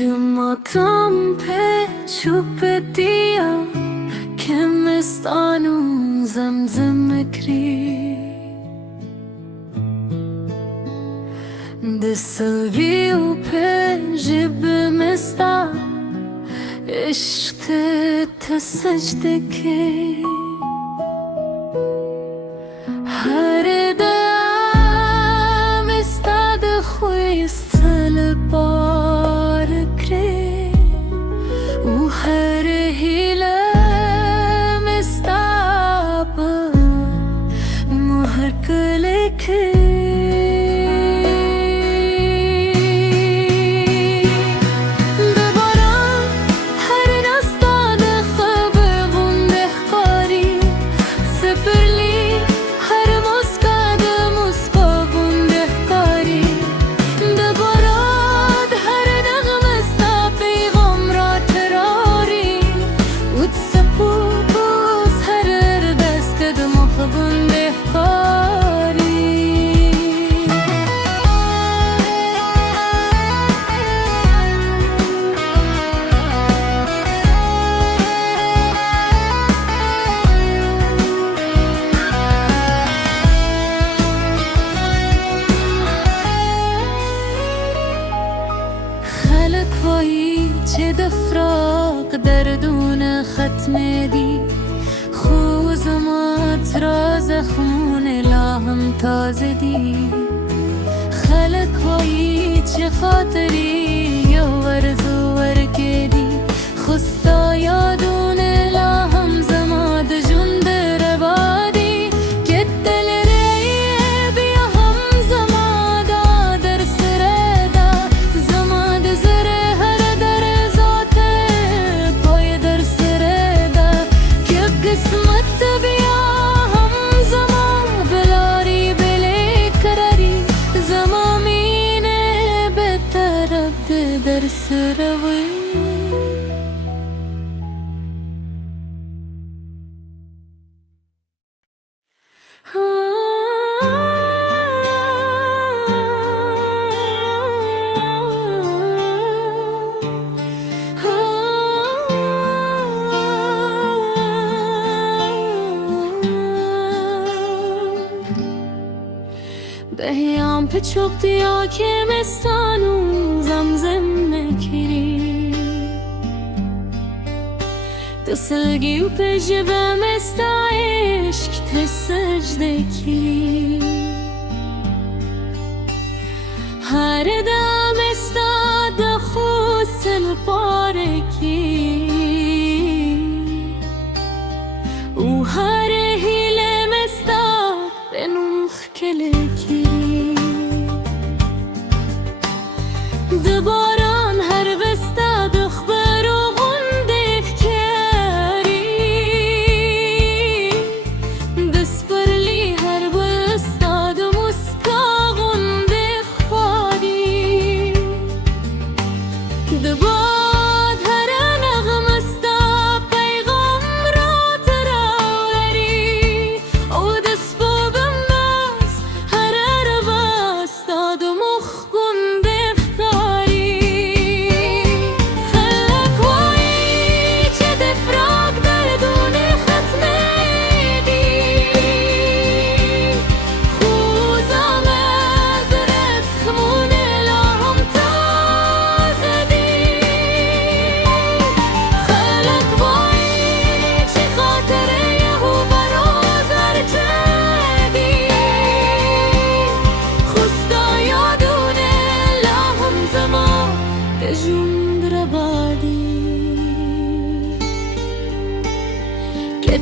دماغم چوب دیا که مستانو زمزم کری دسلوی و جب مستا عشق تسجد کی هر دم استاد خوی سل بار کری و هر هیلم استاب مهر کلکی چه دفراق دردون ختم دی خوزمات را زخمون لاهم تازه دی خلق وایی چه خاطری یا ورزو ورکدی خستا یادون لاهم زماد جند ربادی که دل ری بیا هم زمادا در سردا زماد زره قسمت بیا هم زمان بلاری بلی کراری زمامینه به طرف در سروی دهیام پچوب دیا که مستانو زمزم نکری دسلگی و پجبه مستا عشق تسجده کی هر دم استا دخو سل پارکی و هر هیله مستا بنوخ کلکی دباران هر وستا دخبر و غندک کری دسپرلی هر بستا دمسکا غندک خواری دباد هر نغمستا پیغام را تراوری او دسپو بمناس هر رباستا دمخ جند ربادی که